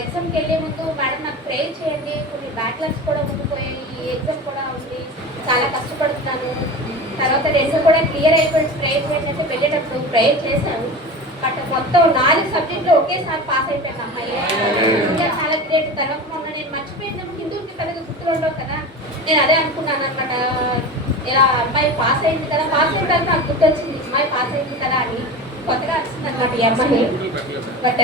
ఎగ్జామ్కి వెళ్ళే ముందు మేడం నాకు ప్రేయర్ చేయండి, కొన్ని బ్యాక్లాగ్స్ కూడా ఉండిపోయాయి, ఈ ఎగ్జామ్ కూడా ఉంది, చాలా కష్టపడుతున్నాను, తర్వాత రెండు కూడా క్లియర్ అయిపోయి ప్రేయర్ చేయండి అంటే వెళ్ళేటప్పుడు ప్రేయర్ చేశాను. బట్ మొత్తం 4 సబ్జెక్టులు ఒకేసారి పాస్ అయిపోయింది అమ్మాయి. ఇంకా చాలా గ్రేట్. తర్వాత మొన్న నేను మర్చిపోయినాము, హిందూకి పెద్దగా గుర్తులు ఉండవు కదా, నేను అదే అనుకున్నాను అనమాట. ఇలా అమ్మాయి పాస్ అయింది కదా, పాస్ అయిన తర్వాత నాకు గుర్తొచ్చింది అమ్మాయి పాస్ అయింది కదా అని. కొత్తగా వచ్చింది అనమాట ఈ అమ్మాయి. బట్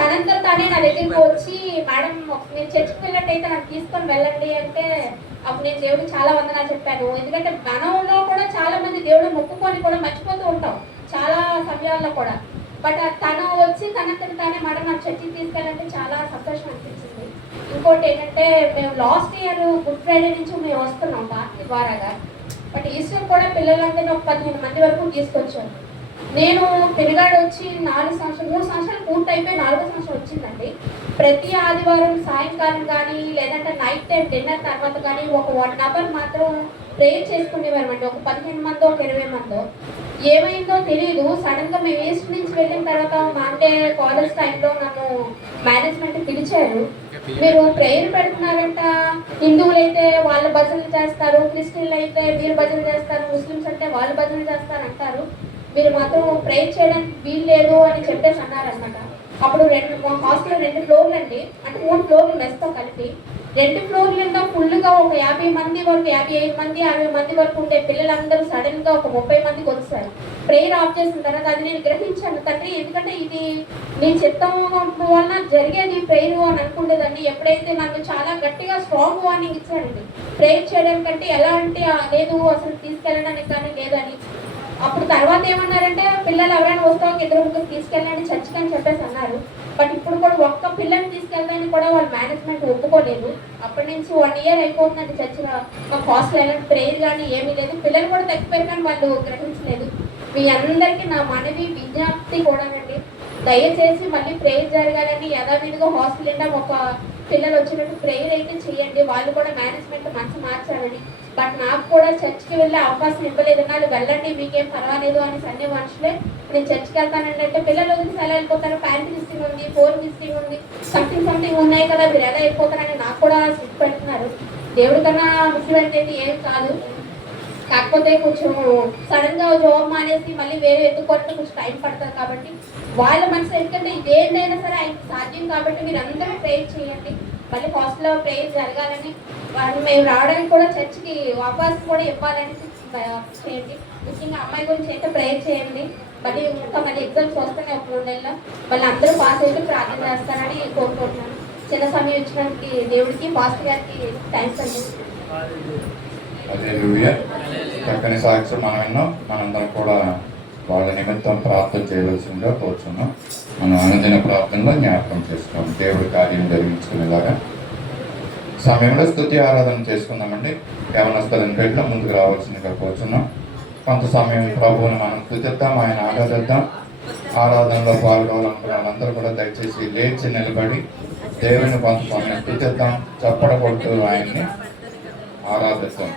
తనంతా తానే నా దగ్గరికి వచ్చి మేడం మీరు చర్చికి వెళ్ళినట్టయితే నాకు తీసుకొని వెళ్ళండి అంటే అప్పుడు నేను దేవుడికి చాలా వందనాలు చెప్పాను. ఎందుకంటే మనలో కూడా చాలా మంది దేవుడు మొక్కుకొని కూడా మర్చిపోతూ ఉంటాం చాలా సమయాల్లో కూడా. బట్ తను వచ్చి తనంతటి తానే మేడం నాకు చర్చికి తీసుకెళ్ళాలంటే చాలా సంతోషం అనిపించింది. ఇంకోటి ఏంటంటే మేము లాస్ట్ ఇయర్ గుడ్ ఫ్రైడే నుంచి మేము వస్తున్నాం పార్టీ ద్వారాగా. బట్ ఈస్టర్ కూడా పిల్లలంటే ఒక 15 మంది వరకు తీసుకొచ్చాను. నేను పిల్లగాడు వచ్చి 3 సంవత్సరాలు పూర్తి అయిపోయి 4వ సంవత్సరం వచ్చిందండి. ప్రతి ఆదివారం సాయంకాలం కానీ లేదంటే నైట్ టైం డిన్నర్ తర్వాత కానీ ఒక 1 అవర్ మాత్రం ప్రేయర్ చేసుకునేవారమండి. ఒక 15 మందో ఒక 20 మందో. ఏమైందో తెలియదు, సడన్గా మేము ఈస్ట్ నుంచి వెళ్ళిన తర్వాత మండే కాలేజ్ టైంలో నన్ను మేనేజ్మెంట్ పిలిచారు. మీరు ప్రేయర్ పెడుతున్నారంట, హిందువులు అయితే వాళ్ళు భజనలు చేస్తారు, క్రిస్టియన్లు అయితే వీరు భజనలు చేస్తారు, ముస్లిమ్స్ అంటే వాళ్ళు భజనలు చేస్తారు అంటారు, మీరు మాత్రం ప్రేయర్ చేయడానికి వీలు లేదు అని చెప్పేసి అన్నారనమాట. అప్పుడు హాస్టల్ 2 ఫ్లోర్లు అండి, అంటే 3 ఫ్లోర్లు మెస్తో కలిపి 2 ఫ్లోర్లు ఫుల్గా ఒక 50 మంది వరకు, 55 మంది 60 మంది వరకు ఉండే పిల్లలందరూ సడన్గా ఒక 30 మందికి వచ్చారు. ప్రేయర్ ఆఫ్ చేసిన తర్వాత అది నేను గ్రహించాను తండ్రి, ఎందుకంటే ఇది నేను చిత్తం వలన జరిగేది ప్రేయర్ అని అనుకునేదాన్ని. ఎప్పుడైతే నాకు చాలా గట్టిగా స్ట్రాంగ్ వార్నింగ్ ఇచ్చారండి, ప్రేయర్ చేయడానికంటే ఎలా అంటే లేదు అసలు తీసుకెళ్ళడానికి కానీ లేదని. అప్పుడు తర్వాత ఏమన్నారంటే పిల్లలు ఎవరైనా వస్తే ఒక 2-3 తీసుకెళ్ళండి చర్చికి అని చెప్పేసి అన్నారు. బట్ ఇప్పుడు కూడా ఒక్క పిల్లల్ని తీసుకెళ్ళడానికి కూడా వాళ్ళ మేనేజ్మెంట్ ఒప్పుకోలేదు. అప్పటి నుంచి 1 ఇయర్ అయిపోతుందండి చర్చిలో మాకు హాస్టల్ ఎలాంటి ప్రేయర్ కానీ ఏమీ లేదు. పిల్లలు కూడా తగ్గిపోయారు కానీ వాళ్ళు గ్రహించలేదు. మీ అందరికీ నా మనవి విజ్ఞప్తి కూడానండి, దయచేసి మళ్ళీ ప్రేయర్ జరగాలని యథావిధిగా హాస్టల్ నిండా ఒక పిల్లలు వచ్చినట్టు ప్రేయర్ అయితే చేయండి. వాళ్ళు కూడా మేనేజ్మెంట్ మనసు మార్చాలని. బట్ నాకు కూడా చర్చికి వెళ్ళే అవకాశం ఇవ్వలేదు. వాళ్ళు వెళ్ళండి మీకేం పర్వాలేదు అని అన్ని మనుషులే నేను చర్చికి వెళ్తానండి అంటే పిల్లలు వదిలిసి ఎలా వెళ్ళిపోతారు, ప్యాంట్ మిస్సింగ్ ఉంది, ఫోన్ మిస్సింగ్ ఉంది, సంథింగ్ ఉన్నాయి కదా, మీరు ఎలా వెళ్ళిపోతారని నాకు కూడా సిట్ పెడుతున్నారు. దేవుడి కన్నా ముఖ్యమైనది అయితే ఏం కాదు. కాకపోతే కొంచెం సడన్గా జాబ్ మానేసి మళ్ళీ వేరే ఎత్తుకోవడానికి కొంచెం టైం పడుతుంది కాబట్టి వాళ్ళ మనసు, ఎందుకంటే ఇదేంటైనా సరే ఆయనకి సాధ్యం కాబట్టి మీరు అందరూ ప్రేయర్ చేయండి. మళ్ళీ హాస్టల్లో ప్రేయర్ జరగాలని, వాళ్ళు మేము రావడానికి కూడా చర్చికి అవకాశం కూడా ఇవ్వాలని చేయండి. ముఖ్యంగా అమ్మాయి గురించి అయితే ప్రేయర్ చేయండి. మళ్ళీ ఎగ్జామ్స్ వస్తున్నాయి ఒక 2 నెలల్లో, మళ్ళీ అందరూ పాస్ అయితే ప్రార్థన చేస్తారని కోరుకుంటున్నాను. చిన్న సమయం ఇచ్చినందుకు దేవుడికి పాస్టర్ గారికి థ్యాంక్స్ అండి. చక్కని సాక్ష్యం మనం విన్నాం. మనందరం కూడా వాళ్ళ నిమిత్తం ప్రార్థన చేయవలసిందిగా కోరుచున్నాం. మనం అనుదిన ప్రార్థనలో జ్ఞాపకం చేసుకోం, దేవుడి కార్యం జరిగించుకునేలాగా. సమయంలో స్తుతి ఆరాధన చేసుకుందామండి. యవనస్తులను పెట్టి ముందుకు రావాల్సిందిగా కోరుచున్నాం. కొంత సమయం ప్రభువుని మనం స్తుతిద్దాం, ఆయన ఆరాధిద్దాం. ఆరాధనలో పాల్గొనాలనుకున్న వాళ్ళందరూ కూడా దయచేసి లేచి నిలబడి దేవుని కొంత సమయం స్తుతిద్దాం, చప్పడ కొడుతూ ఆయన్ని ఆరాధిస్తాం.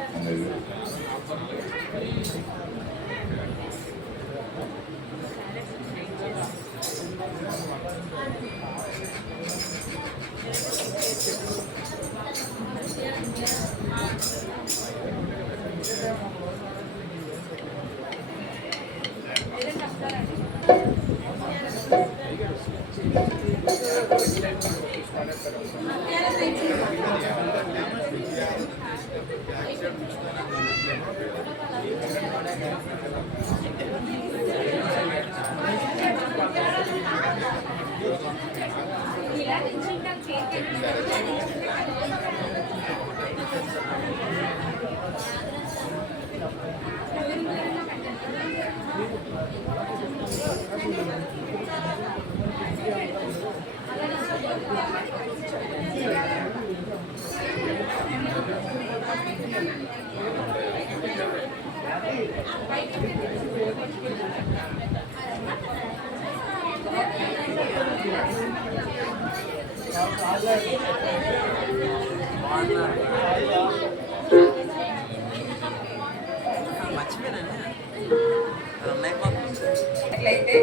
అట్లయితే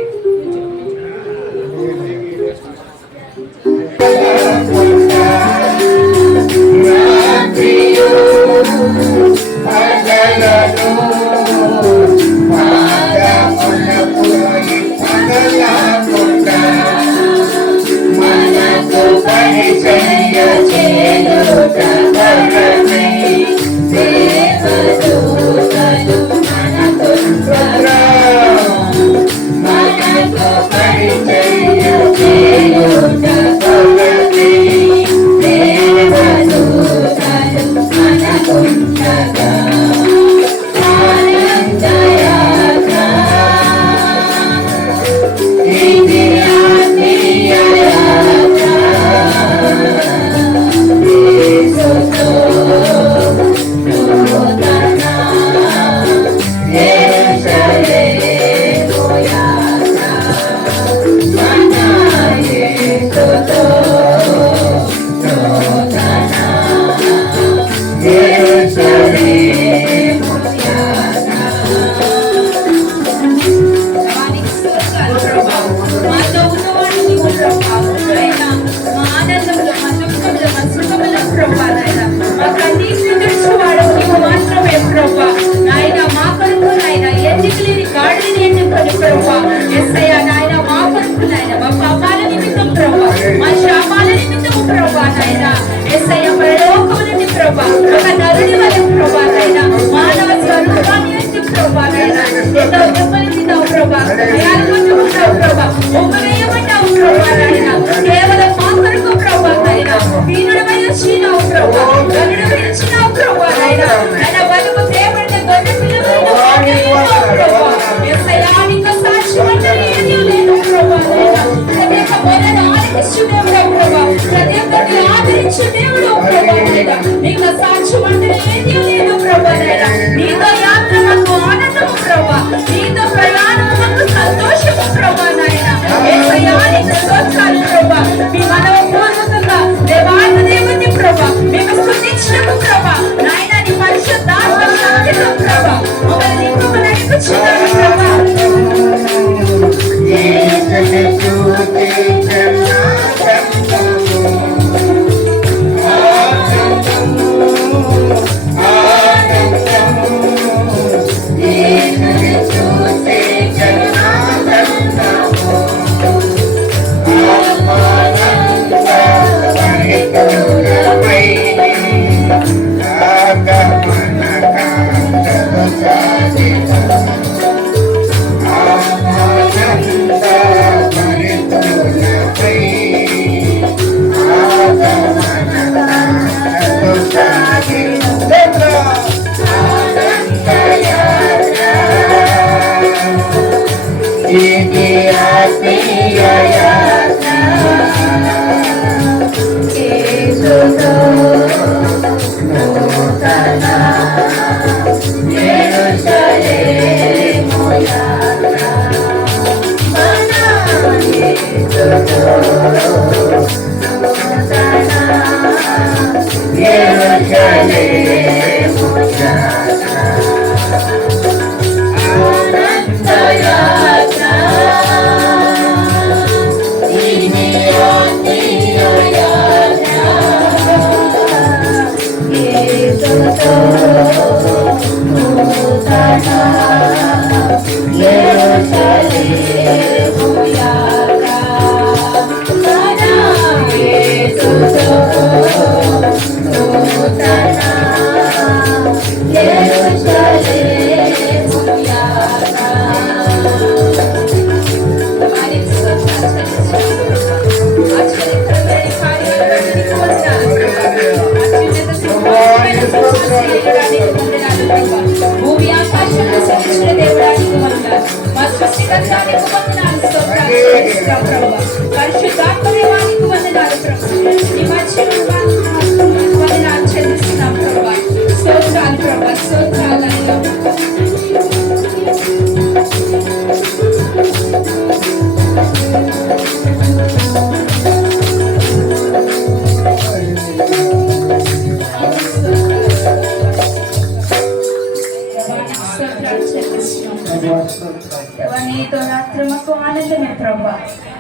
నీతో రాత్రి మాకు ఆనందమే ప్రభా,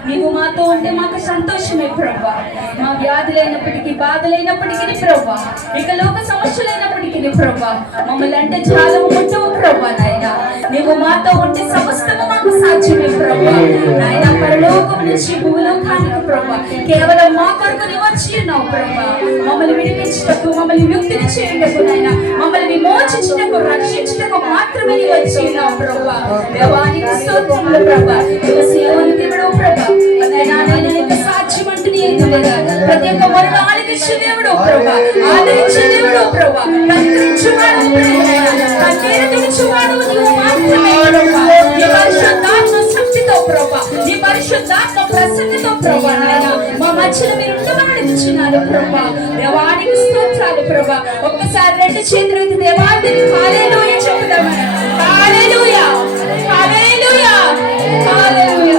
నీవు మాతో ఉంటే మాకు సంతోషమే ప్రభా. మా వ్యాధులైనప్పటికీ బాధలైనప్పటికీ ప్రభా, ఇక లోక సమస్యలైనప్పటికీ ప్రభా, మమ్మల్ని అంటే చాలా ముట్టవు ప్రభా. నాయన నీవు మాతో ఉంటే సమస్తము మాకు సాధ్యమే ప్రభా. నాయన పరలోకం నుంచి భూలోకానికి ప్రభా కేవలం మా కొరకు నీవు వచ్చి ఉన్నావు ప్రభా. మమ్మల్ని విడిపించుటకు, మమ్మల్ని ముక్తిని చేయటకు నాయన, మమ్మల్ని విమోచించుటకు, రక్షించుటకు మాత్రమే నీవు వచ్చి ఉన్నావు ప్రభా. దేవానికి స్తోత్రములు ప్రభా. నీవు సేవలు దేవుడు ప్రభా. నాయనా నేను నీకు సాక్ష్యం అంటూ నీ ఎదురుగా ప్రతి ఒక్క వరణ ఆలకించే దేవుడు ప్రభా, ఆదరించే దేవుడు ప్రభా, కనికరించువాడు కన్నీరు తుడుచువాడు నీవు మాత్రమే ప్రభా. నీ పరిశుద్ధాత్మ శక్తితో ప్రభా, నీ పరిశుద్ధాత్మ ప్రసన్నతో ప్రభా నాయన మా మధ్యలో మీరు ఉండమని ఇచ్చినారు ప్రభా. దేవానికి స్తోత్రాలు ప్రభా. ఒక్కసారి రెండు చేతులు ఎత్తి దేవానికి హల్లెలూయా చెప్పుదామా. హల్లెలూయా, హల్లెలూయా, హల్లెలూయా.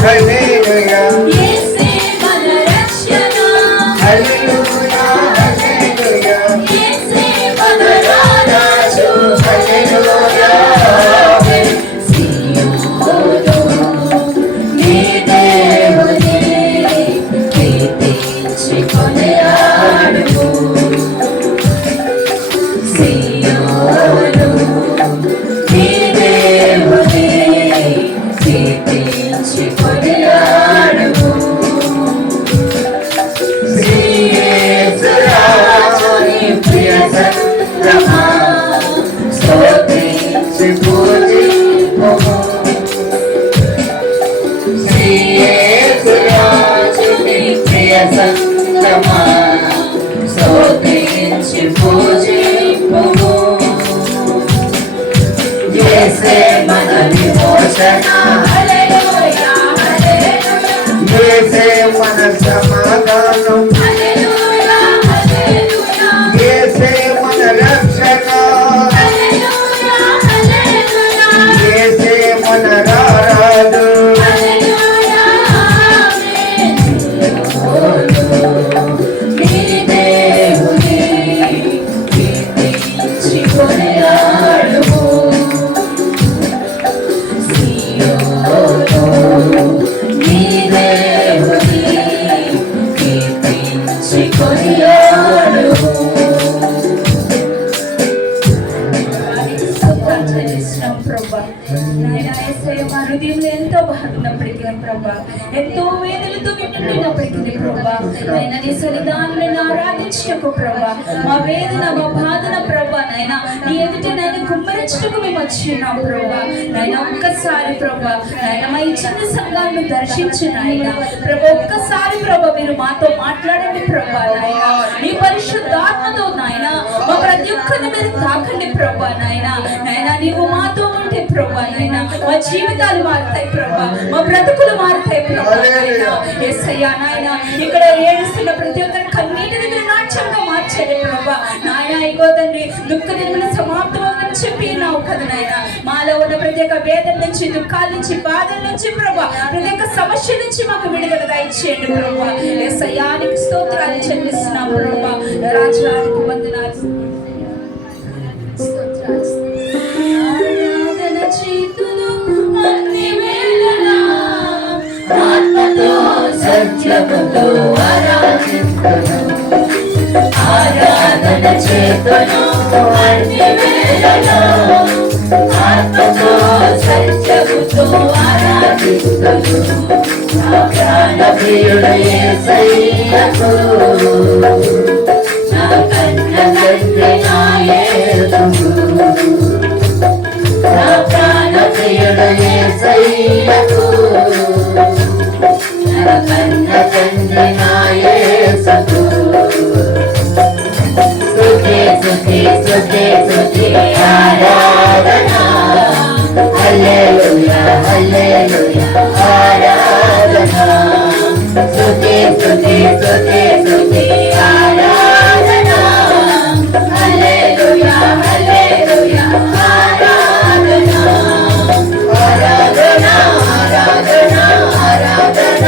హల్లెలూయా యేసే మన రక్షణ హల్లెలూయా హల్లెలూయా యేసే మన రాజు హల్లెలూయా సియోను నీ దేవుని కీర్తించి కొనియాడుము సియోను నీ దేవుని కీర్తించి కొనియాడుము శ్రీయేసురాజుని ప్రియ సంగమా స్తుతించి పూజింపుము శ్రీయేసురాజుని ప్రియ సంగమా స్తుతించి పూజింపుము యేసే మన విమోచన హల్లెలూయా హల్లెలూయా యేసే మన సమాధానం హల్లెలూయా హల్లెలూయా యేసే మన రక్షణ హల్లెలూయా హల్లెలూయా యేసే మన రారాజు హల్లెలూయా ఆమేన్ నీ దేవుని కీర్తించి కొనియాడుము సియోను నీ దేవుని కీర్తించి కొనియాడుము ప్రభా నాయన యేసయ్య మా హృదయంలో ఎంతో బాధ ఉన్నప్పటికీ ప్రభా ఎంతో వేదనతో నిండినప్పటికీ ప్రభా నాయన నీ సన్నిధానాన్ని ఆరాధించటకు ప్రభా మా వేదన మా బాధన ప్రభా నాయన నీ ఎదుట నాయన కుమ్మరించటకు మేము వచ్చినాం ప్రభా నాయన ఒక్కసారి ప్రభా నాయన మా ఈ చిన్న సంఘాలను దర్శించు నాయన ప్రభా ఒక్కసారి ప్రభా మీరు మాతో మాట్లాడండి ప్రభా నాయన నీ పరిశుద్ధాత్మతో నాయన మా ప్రతి ఒక్కరిని మీరు తాకండి ప్రభా నాయన నాయన నీవు మాతో ఉంటే ప్రభా నాయన మా జీవితాలు మారుతాయి ప్రభా మా బ్రతుకులు మారుతాయి ప్రభా నాయన యేసయ్యా నాయన ఇక్కడ ఏడుస్తున్న ప్రతి ఒక్కరి కన్నీటిని మీరు నాట్యంగా మార్చండి ప్రభా నాయన ఇగో తండ్రి దుఃఖ దినములు సమాప్తమని చెప్పి నావు కదా నాయన మాలో ఉన్న ప్రతి ఒక్క వేదన నుంచి దుఃఖాల నుంచి బాధల నుంచి ప్రభా ప్రతి ఒక్క సమస్య నుంచి మాకు విడుదల దయచేయండి ప్రభా యేసయ్యానికి స్తోత్రాలు చెల్లిస్తున్నాం ప్రభా రాజురానికి వందనాలు స్తోత్రాలు ఆరాధన చేతులు అన్ని వేళలా ఆత్మతో సత్యముతో ఆరాధింతును ఆరాధన చేతులు అన్ని వేళలా ఆత్మతో సత్యముతో ఆరాధింతును నా ప్రాణప్రియుడు యేసయ్యకు నా కన్న తండ్రి నా యేసుకు నా ప్రాణప్రియుడు యేసయ్యకు నా కన్న తండ్రి నా యేసుకు స్తుతి స్తుతి స్తుతి స్తుతి ఆరాధన హల్లెలూయా హల్లెలూయా ఆరాధన స్తుతి స్తుతి స్తుతి స్తుతి ఆరాధన హల్లెలూయా హల్లెలూయా ఆరాధన ఆరాధన ఆరాధన ఆరాధన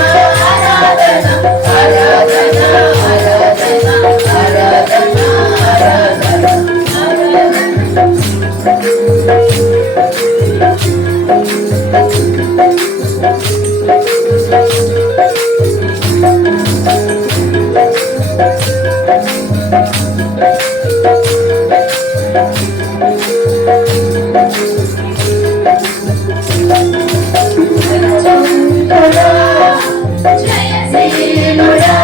ఆరాధన ఆరాధన ఆరాధన ఆరాధన జయశీలుడా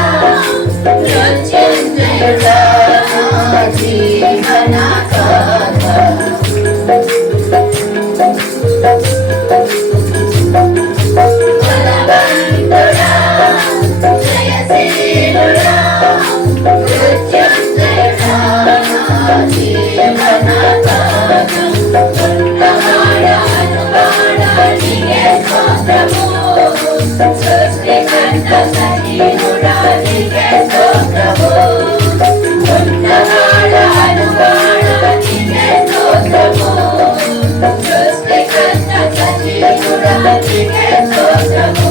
మృత్యుంజయుడా జీవనకాల బలవంతుడా జయశీలుడా మృత్యుంజయుడా జీవనకాల ఉన్నవాడ అనువాడ నీకే స్తోత్రము సృష్టికర్త సజీవుడా నీకే స్తోత్రము ఉన్నవాడ అనువాడ నీకే స్తోత్రము సృష్టికర్త సజీవుడా నీకే స్తోత్రము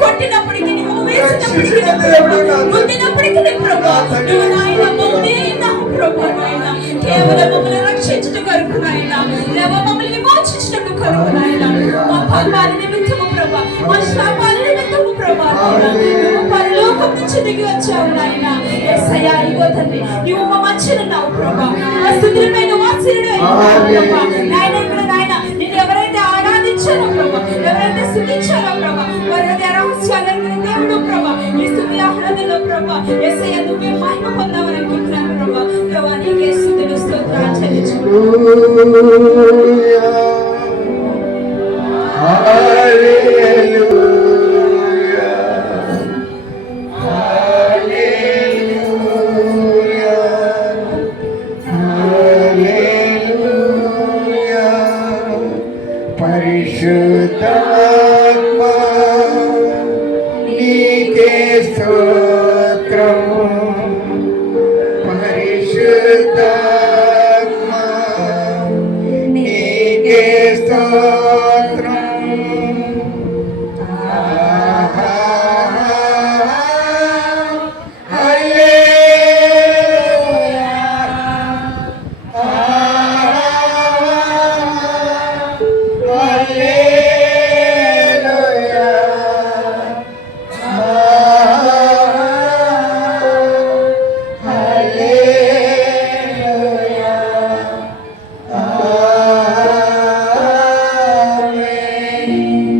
కొట్టినప్పటికీ నువ్వు వేసిన ముందినప్పటికీ ప్రభా నువ్వు నాయన మమ్మల్ని ప్రభా నాయన కేవలం మమ్మల్ని రక్షించడం కొరకు నాయన మమ్మల్ని విమోచించడం కొరకు నాయన మా పాపాల నిమిత్తము ప్రభా మా శాపాల నిమిత్తము ప్రభా నువ్వు పరలోకం నుంచి దిగి వచ్చావు నాయన యేసయ్యా ఇగో తండ్రి నువ్వు మా మధ్యనున్నావు ప్రభా మా స్తుతులమైన వాత్సల్యుడు ప్రభా నాయన ఇక్కడ నాయన నిన్ను ఎవరైతే ఆరాధించారో ప్రభా ఎవరైతే స్తుతించారో ప్రభా వారి రహస్యాలను దేవుడు ప్రభా ఈ స్తుతి ఆరాధనలో ప్రభా యేసయ్యా నువ్వే మహిమ పొందాలని అనుకుంటున్నాను ప్రభా ప్రభా నీకే స్తుతులు స్తోత్రాలు చెల్లించుకుంటున్నాను. పరిశుద్ధాత్మా నీకే స్తోత్రం పరిశుద్ధాత్మా నీకే స్తోత్రం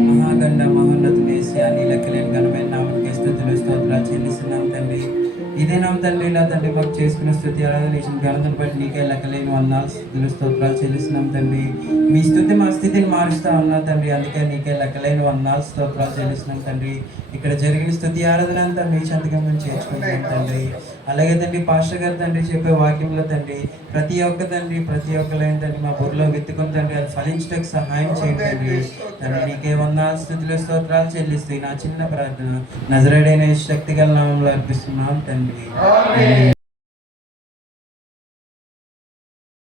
మహాగండ మహోన్నతుడేసి అని లెక్కలేని ఘనమైన నామనికి స్తుతులు స్తోత్రాలు చెల్లిస్తున్నాం తండ్రి. ఇదే నామ తండ్రి ఇలా తండ్రి మాకు చేసుకున్న స్తుతి ఆరాధన ఇచ్చిన ఘనతను బట్టి నీకే లెక్కలేని వందనాలు స్తుతులు స్తోత్రాలు చెల్లిస్తున్నాం తండ్రి. మీ స్తుతి మా స్థితిని మారుస్తా ఉన్నా తండ్రి, అందుకే నీకే లెక్కలేని వందనాలు స్తోత్రాలు చెల్లిస్తున్నాం తండ్రి. ఇక్కడ జరిగిన స్తుతి ఆరాధన అంతా మీ సంతకం మేము చేర్చుకుంటున్నాం తండ్రి. అలాగే తండ్రి పాస్టర్ గారు తండ్రి చెప్పే వాక్యంలో తండ్రి ప్రతి ఒక్కరైన తండ్రి మా బుర్రలో విత్తుకుని తండ్రి అది ఫలించడానికి సహాయం చేయండి తండ్రి. తండ్రి నీకే వందనాలు స్తుతులు స్తోత్రాలు చెల్లిస్తాయి నా చిన్న ప్రార్థన నజరేడైన శక్తిగల నామంలో అర్పిస్తున్నాం తండ్రి.